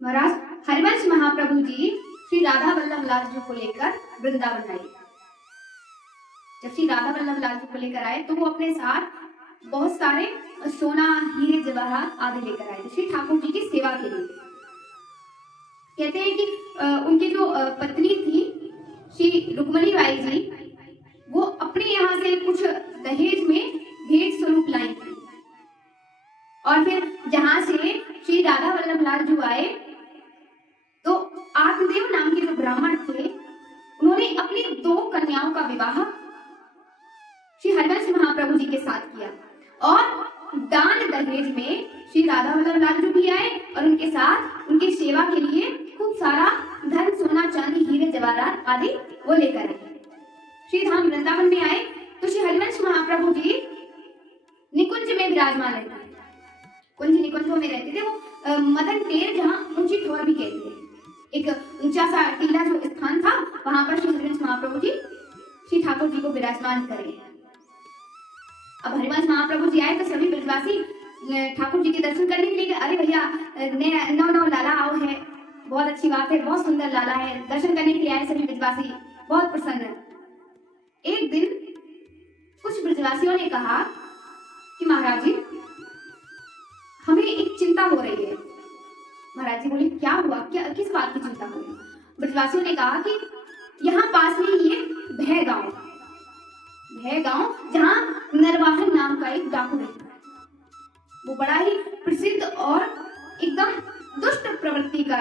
महाराज हरिवंश महाप्रभु जी श्री राधा वल्लभ लाल जी को लेकर वृंदावन आए। जब श्री राधा वल्लभ लाल जी को लेकर आए तो वो अपने साथ बहुत सारे सोना, हीरे, जवाहरात आदि लेकर आए थे श्री ठाकुर जी की सेवा के लिए। कहते हैं कि उनकी जो पत्नी थी श्री रुक्मणी बाई जी, वो अपने यहाँ से कुछ दहेज में भेंट स्वरूप लाई थी। और फिर जहां से श्री राधा वल्लभ लाल जी आए तो आत्मदेव नाम के जो ब्राह्मण थे, उन्होंने अपनी 2 कन्याओं का विवाह श्री हरिवंश महाप्रभु जी के साथ किया। और दान दहेज में श्री राधा वल्लभ लाल जी भी आए और उनके साथ उनकी सेवा के लिए खूब सारा धन, सोना, चांदी, हीरे, जवाहरात आदि वो लेकर आए। श्री धाम वृंदावन में आए तो श्री हरिवंश महाप्रभु जी निकुंज में विराजमान रहते थे। कुंज निकुंजों में रहते थे वो। मदन टेर, जहाँ ऊंची ठोर भी कहते हैं, एक ऊंचा सा टीला जो स्थान था, वहां पर श्री हरिवंश महाप्रभु जी श्री ठाकुर जी को विराजमान करे। अब हरिवंश महाप्रभु जी आए तो सभी ब्रजवासी ठाकुर जी के दर्शन करने के लिए, अरे भैया नौ लाला आओ है, बहुत अच्छी बात है, बहुत सुंदर लाला है, दर्शन करने के लिए आए सभी ब्रजवासी, बहुत प्रसन्न। एक दिन कुछ ब्रजवासियों ने कहा कि महाराज जी हमें एक चिंता हो रही है। महाराज जी बोले क्या हुआ, क्या किस बात की चिंता हो रही है? ब्रजवासियों ने कहा कि यहाँ पास में ही एक भय गांव जहाँ नरवाहन नाम का एक डाकू रहता है। वो बड़ा ही प्रसिद्ध और एकदम दुष्ट प्रवृत्ति का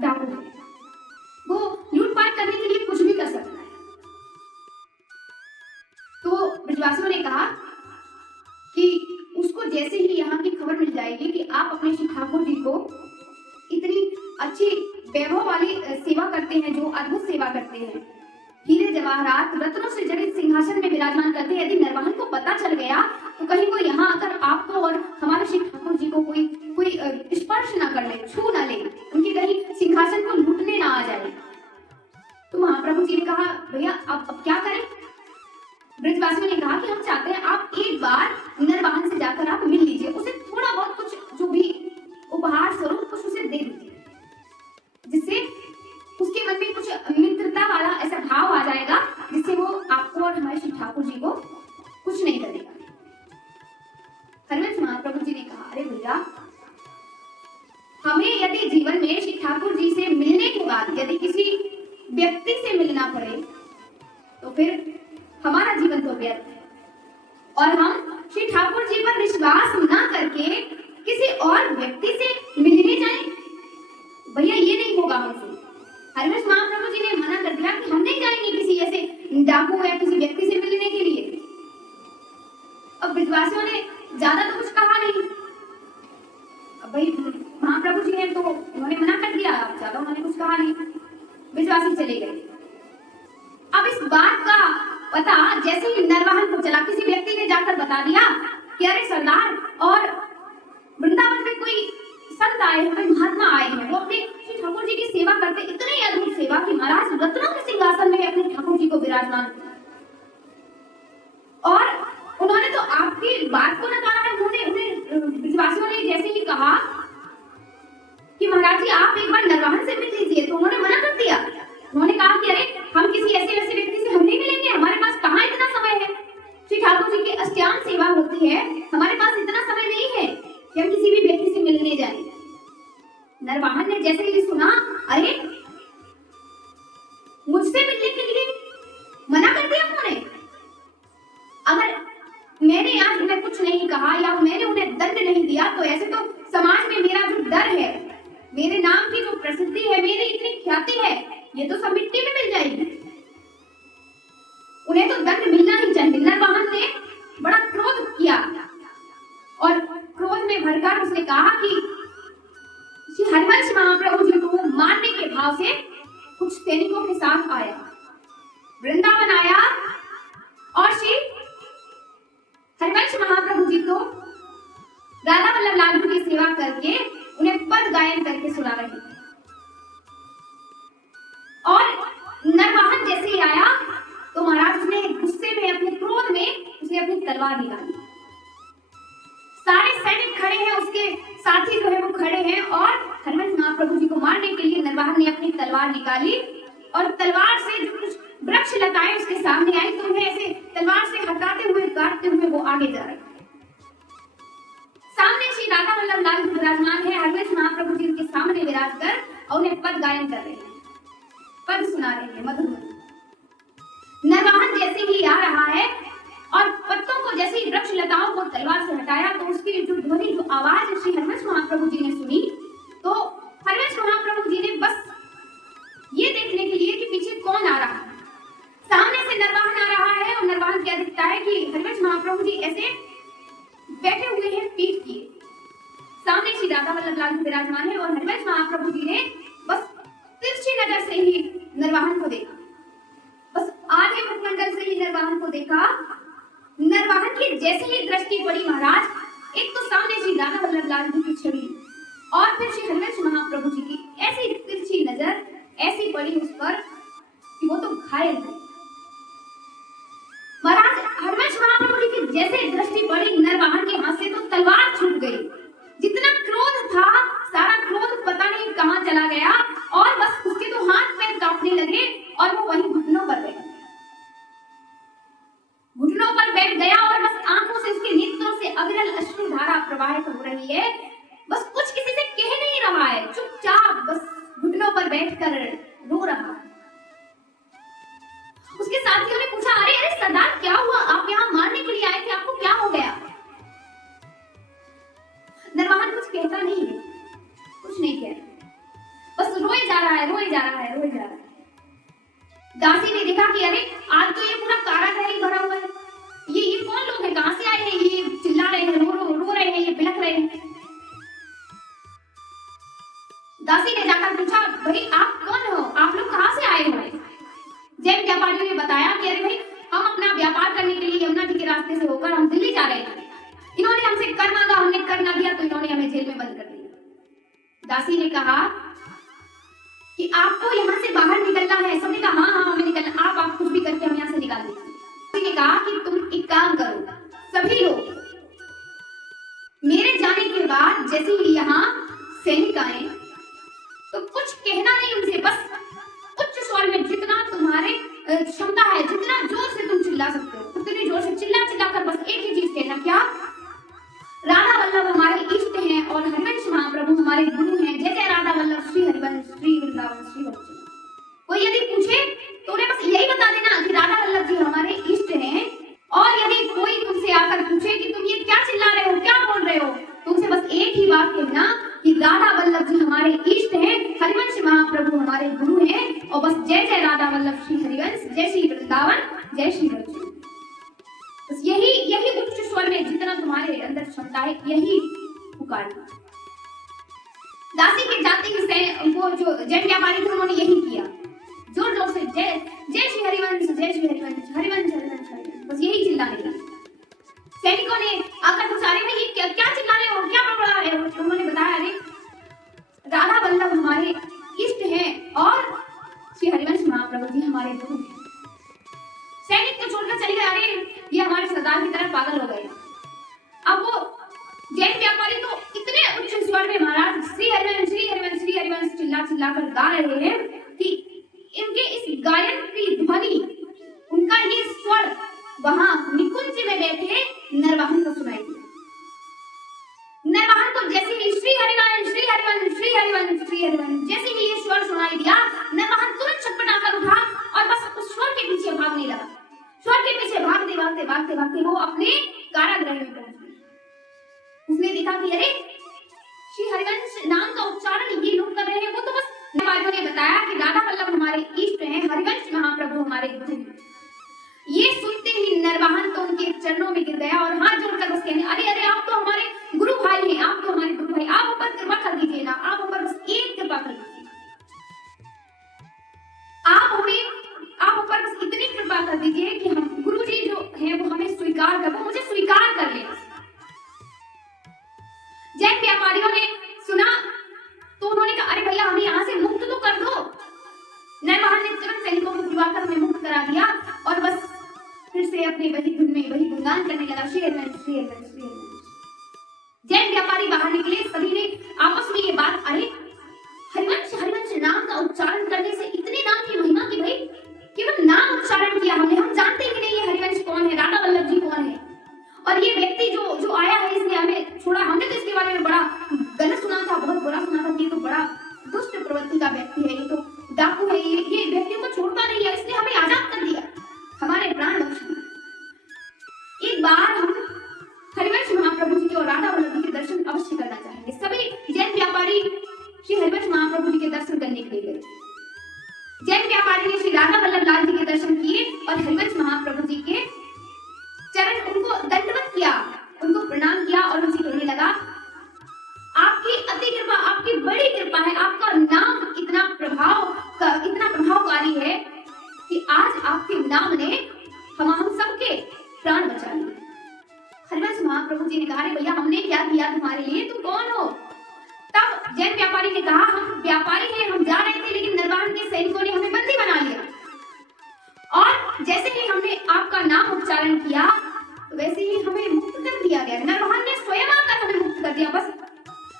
डाकू है। वो लूटपाट करने के लिए कुछ भी कर सकता है। तो ब्रजवासियों ने कहा कि उसको जैसे ही यहाँ की खबर मिल जाएगी कि आप अपने श्री ठाकुर जी को इतनी अच्छी वैभव वाली सेवा करते हैं, जो अद्भुत सेवा करते हैं, हीरे, जवाहरात, रत्नों से जड़ित सिंहासन में विराजमान करते हैं, यदि नरवाहन को पता चल गया तो कहीं वो यहाँ आकर आपको और हमारे श्री ठाकुर जी को कोई स्पर्श ना कर ले, छू ना ले, उनके कहीं सिंहासन को लूटने ना आ जाए। तो महाप्रभु जी ने कहा भैया अब क्या करें? ब्रजवासियों ने कहा कि हम चाहते हैं आप एक बार नरवाहन से जाकर आप मिल लीजिए, उसे थोड़ा बहुत कुछ जो भी उपहार स्वरूप कुछ उसे दे दीजिए, जिससे उसके मन में कुछ मित्रता वाला ऐसा भाव आ जाएगा, जिससे वो आपको और हमारे श्री ठाकुर जी को कुछ नहीं करेगा। हरिवंश महाप्रभु जी ने कहा अरे भैया, हमें यदि जीवन में श्री ठाकुर जी से मिलने के बाद यदि किसी व्यक्ति से मिलना पड़े तो फिर हमारा जीवन तो व्यर्थ है, और हम श्री ठाकुर जी पर विश्वास ना करके किसी और व्यक्ति से मिलने जाएं, भैया ये नहीं होगा हमसे। हरिवंश महाप्रभु जी ने मना कर दिया कि हम नहीं जाएंगे किसी ऐसे डाकू या किसी व्यक्ति से मिलने के लिए। अब ब्रजवासियों ने ज्यादा तो कुछ कहा नहीं। अब भाई महाप्रभु जी ने तो उन्होंने मना कर दिया, ज्यादा उन्होंने कुछ कहा नहीं, ब्रजवासी चले गए। अब इस बात का पता जैसे ही नरवाहन को चला, किसी व्यक्ति ने जाकर बता दिया कि अरे सरदार, और वृंदावन में कोई संत आए हैं, कोई महात्मा आए हैं, वो अपने श्री ठाकुर जी की सेवा करते, इतनी अद्भुत सेवा कि महाराज रत्नों के सिंहासन में अपने ठाकुर जी को विराजमान, और उन्होंने तो आपकी बात को नकारा है। उन्हें विश्वासियों ने जैसे ही कहा कि महाराज जी आप एक बार नरवाहन से मिल लीजिए, तो उन्होंने मना कर दिया। उन्होंने कहा कि अरे हम किसी ऐसे व्यक्ति से हम नहीं मिलेंगे, हमारे पास कहाँ इतना समय है, श्री ठाकुर जी की अष्टांग सेवा होती है, हमारे पास इतना समय नहीं है कि हम किसी भी व्यक्ति से मिलने जाएं। नरवाहन ने जैसे ही सुना, अरे मुझसे मिलने के लिए मना कर दिया उन्होंने, अगर मैंने आज उन्हें कुछ नहीं कहा या मैंने उन्हें दंड नहीं दिया तो ऐसे तो समाज में मेरा जो डर है, मेरे नाम की जो प्रसिद्धि है, मेरी इतनी ख्याति है, ये तो सब मिट्टी में मिल जाएगी। उन्हें तो दंड मिलना ही चाहिए। नरवाहन ने बड़ा क्रोध किया और क्रोध में भरकर उसने कहा कि श्री हरिवंश महाप्रभु जी को मारने के भाव से कुछ सैनिकों के साथ आया, वृंदावन आया और श्री हरिवंश महाप्रभु जी को राधा वल्लभ लाल जी की सेवा करके उन्हें पद गायन करके सुना रहे थे। और नरवाहन जैसे ही आया तो महाराज ने गुस्से में, अपने क्रोध में उसने अपनी तलवार निकाली। सारे सैनिक खड़े हैं, उसके साथी जो है वो खड़े हैं और हरिवंश महाप्रभु जी को ने अपनी तलवार निकाली और तलवार से जो कुछ वृक्ष लताएं उसके सामने आई तो उन्हें ऐसे तलवार से हटाते हुए काटते हुए वो आगे जा रहे। सामने श्री राधा वल्लभ लाल जी विराजमान है, हरवंश महाप्रभु जी के सामने विराज कर और उन्हें पद गायन कर रहे हैं, पद सुना रहे हैं मधुर। नरवाहन जैसे ही आ रहा है और पत्तों को जैसे ही वृक्ष लताओं को तलवार से हटाया तो उसकी जो ध्वनि जो आवाज श्री हरवंश महाप्रभु जी ने सुनी तो हरवंश महाप्रभु जी ने बस ये देखने के लिए कि पीछे कौन आ रहा है। सामने से नरवाहन आ रहा है और नरवाहन क्या दिखता है कि हरवंश महाप्रभु जी ऐसे बैठे हुए हैं पीठ किए, सामने श्री राधा वल्लभ लाल जी विराजमान है और हरवंश महाप्रभु जी ने बस तिरछी नजर से ही नरवाहन को देखा, बस आधे मुखमंडल से ही नरवाहन को देखा। नरवाहन की जैसे ही दृष्टि पड़ी महाराज, एक तो सामने श्री राधा वल्लभ लाल जी की छवि और फिर श्री हरवंश महाप्रभु जी की ऐसी तिरछी नजर ऐसी पड़ी उस पर कि वो तो घायल है। महाराज हरवंश महाप्रभु जी की जैसे दृष्टि पड़ी नरवाहन के हाथ से तो तलवार छूट गई। जितना क्रोध था सारा क्रोध पता नहीं कहां चला गया और बस उसके तो हाथ पैर कांपने लगे और वो वहीं घुटनों पर बैठ गया, घुटनों पर बैठ गया और बस आंखों से उसके नेत्रों से अविरल अश्रु धारा प्रवाहित हो रही है। बस कुछ किसी से कह नहीं रहा है, चुपचाप बस घुटनों पर बैठकर रो रहा है। उसके साथियों ने पूछा, अरे अरे सरदार क्या हुआ, आप यहाँ मारने के लिए आए थे, आपको क्या हो गया? नरवाहन कुछ कहता नहीं है, कुछ नहीं कह रहा, बस रोए जा रहा है, रोए जा रहा है, रोए जा रहा है। दासी ने देखा कि अरे आज तो ये पूरा कारागृह ही भरा हुआ है, ये कौन लोग हैं, कहां से आए हैं, ये चिल्ला रहे हैं, रो रहे हैं, ये बिलख रहे हैं। दासी ने जाकर पूछा, भाई आप कौन हो, आप लोग कहां से आए हो? जैन व्यापारियों ने बताया कि अरे भाई हम अपना व्यापार करने के लिए यमुना जी के रास्ते से होकर हम दिल्ली जा रहे थे, इन्होंने हमसे कर मांगा, हमने कर ना दिया तो इन्होंने हमें जेल में बंद कर दिया। दासी ने कहा कि आपको यहाँ से बाहर निकलना है। सबने कहा हाँ हाँ हमें निकलना, आप कुछ भी करके हम यहाँ से निकाल दीजिए। दासी ने कहा कि तुम एक काम करो, सभी लोग मेरे जाने के बाद जैसे ही यहाँ सैनिक आए तो कुछ कहना नहीं उनसे, बस उच्च स्वर में जितना तुम्हारे क्षमता है, जितना जोर से तुम चिल्ला सकते हो उतने जोर से चिल्ला चिल्ला कर बस एक ही चीज कहना, क्या? राधा वल्लभ हमारे इष्ट हैं और हरवंश महाप्रभु हमारे गुरु हैं। जय जय राधा वल्लभ श्री हरिवंश श्री वृंदावन श्री वत्सल। कोई यदि पूछे तो उन्हें बस यही बता देना कि राधा वल्लभ जी हमारे इष्ट हैं, और यदि कोई तुमसे आकर पूछे कि तुम ये क्या चिल्ला रहे हो, क्या बोल रहे हो, तुमसे बस एक ही बात कहना कि राधा वल्लभ जी हमारे इष्ट हैं, हरिवंश महाप्रभु हमारे गुरु हैं, और बस जय जय राधा वल्लभ श्री हरिवंश, जय श्री वृंदावन, जय श्री वत्सल। बस यही उच्च स्वर में जितना तुम्हारे अंदर क्षमता है यही पुकारना। दासी के जाते ही वो जो जैन व्यापारी थे उन्होंने यही किया, जोर जोर से जय जय श्री हरिवंश, जय श्री हरिवंश, हरिवंश हरिवंश हरिवंश, बस यही चिल्लाने लगे। सैनिकों ने आकर पूछा, अरे भाई क्या चिल्ला रहे हो, क्या बड़बड़ा रहे हो? उन्होंने बताया, अरे राधा वल्लभ हमारे इष्ट हैं और श्री हरिवंश महाप्रभु जी हमारे गुरु हैं। सैनिक को छोड़कर चले गए, अरे ये हमारे सरदार की तरफ पागल हो गए। अब वो जैन व्यापारी तो इतने उच्च स्वर में महाराज श्री हरिवंश श्री हरिवंश श्री हरिवंश चिल्ला चिल्ला कर गा रहे हैं कि इनके इस गायन की ध्वनि, उनका ये स्वर वहां निकुंज में बैठे नरवाहन को सुनाई दिया। नरवाहन को जैसे ही श्री हरिवंश श्री हरिवंश श्री हरिवंश श्री हरिवंश जैसे ही ये स्वर सुनाई दिया, नरवाहन तुरंत छटपटाकर उठा और बस उस स्वर के पीछे भागने लगा। स्वर के पीछे भागते भागते भागते भागते वो अपने कारागृह में पहुंच गया। उसने देखा कि अरे श्री हरिवंश नाम का उच्चारण ये लोग कर रहे हैं, वो तो बस व्यापारियों ने बताया कि राधा वल्लभ हमारे इष्ट हैं, हरिवंश महाप्रभु हमारे गुरु हैं। ये सुनते ही नरवाहन तो उनके चरणों में गिर गया और हाथ जोड़कर बस कहने, अरे अरे आप तो हमारे गुरु भाई हैं, आप तो हमारे गुरु भाई, आप ऊपर कृपा कर दीजिए ना, आप ऊपर बस एक कृपा कर दीजिए, आप ऊपर बस इतनी कृपा कर दीजिए कि हम गुरु जी जो है वो हमें स्वीकार कर, वो मुझे स्वीकार कर ले। जैन व्यापारियों ने सुना तो उन्होंने कहा, अरे भैया हमें यहाँ से मुक्त तो कर दो। नरवाहन ने तुरंत सैनिकों को बुलवाकर हमें मुक्त करा दिया और बस फिर से अपने वही धुन में वही गुणगान करने लगा, श्री हरिवंश श्री हरिवंश श्री हरिवंश। जैन व्यापारी बाहर निकले, सभी ने आपस में ये बात, अरे हरिवंश हरिवंश नाम का उच्चारण के लिए गए। जैन व्यापारी ने श्री राधा वल्लभ लाल जी के दर्शन किए और हरिवंश महाप्रभु जी के चरण उनको दंडवत किया, उनको प्रणाम किया और उनसे कहने लगा, आपकी अति कृपा, आपकी बड़ी कृपा है, आपका नाम इतना प्रभावकारी है कि आज आपके नाम ने हम सबके प्राण बचा लिए। हरिवंश महाप्रभु जी ने कहा, अरे भैया हमने क्या किया तुम्हारे लिए, तुम कौन हो? तब जैन व्यापारी ने कहा, हम व्यापारी हैं, हम जा रहे थे लेकिन नरवाहन के सैनिकों ने हमें बंदी बना लिया और जैसे ही हमने आपका नाम उच्चारण किया तो वैसे ही हमें मुक्त कर दिया गया। नरवाहन ने स्वयं आकर हमें मुक्त कर दिया। बस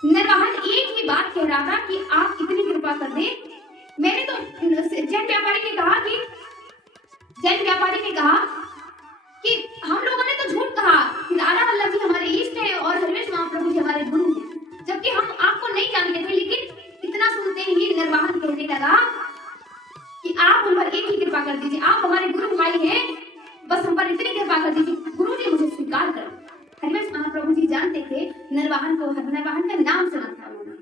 नरवाहन एक ही बात कह रहा था कि आप इतनी कृपा कर दे। मैंने तो जैन व्यापारी ने कहा कि हम लोगों ने तो झूठ कहा कि राधा वल्लभ जी हमारे इष्ट हैं और हरिवंश महाप्रभु जी हमारे गुरु हैं, जबकि हम आपको नहीं जानते थे। लेकिन इतना सुनते ही नरवाहन कहने लगा कि आप हम पर एक ही कृपा कर दीजिए, आप हमारे गुरु भाई हैं, बस हम पर इतनी कृपा कर दीजिए, गुरु जी मुझे स्वीकार करो। हरिवंश महाप्रभु जी जानते थे नरवाहन का नाम सुना था उन्होंने।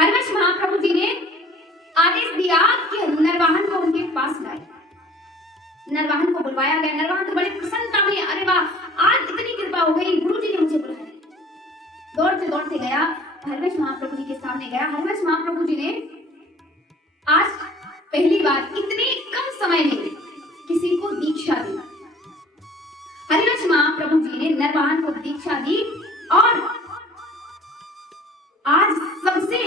हरिवंश महाप्रभु जी ने आदेश दिया कि नरवाहन को उनके पास लाए। नरवाहन को बुलवाया गया। नरवाहन तो बड़े प्रसन्नता में, अरे वाह आज इतनी कृपा हो गई, गुरु जी ने मुझे बुलाया। दौड़ते दौड़ते गया, हरिवंश महाप्रभु जी के सामने गया। हरिवंश महाप्रभु जी ने आज पहली बार इतने कम समय में किसी को दीक्षा दी। हरिवंश महाप्रभु जी ने नरवाहन को दीक्षा दी और आज सबसे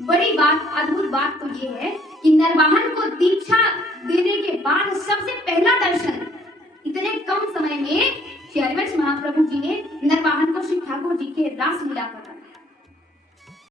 बड़ी बात, अद्भुत बात तो ये है कि नरवाहन को दीक्षा देने के बाद सबसे पहला दर्शन इतने कम समय में श्री हरिवंश महाप्रभु जी ने नरवाहन को श्री ठाकुर जी के रास लीला का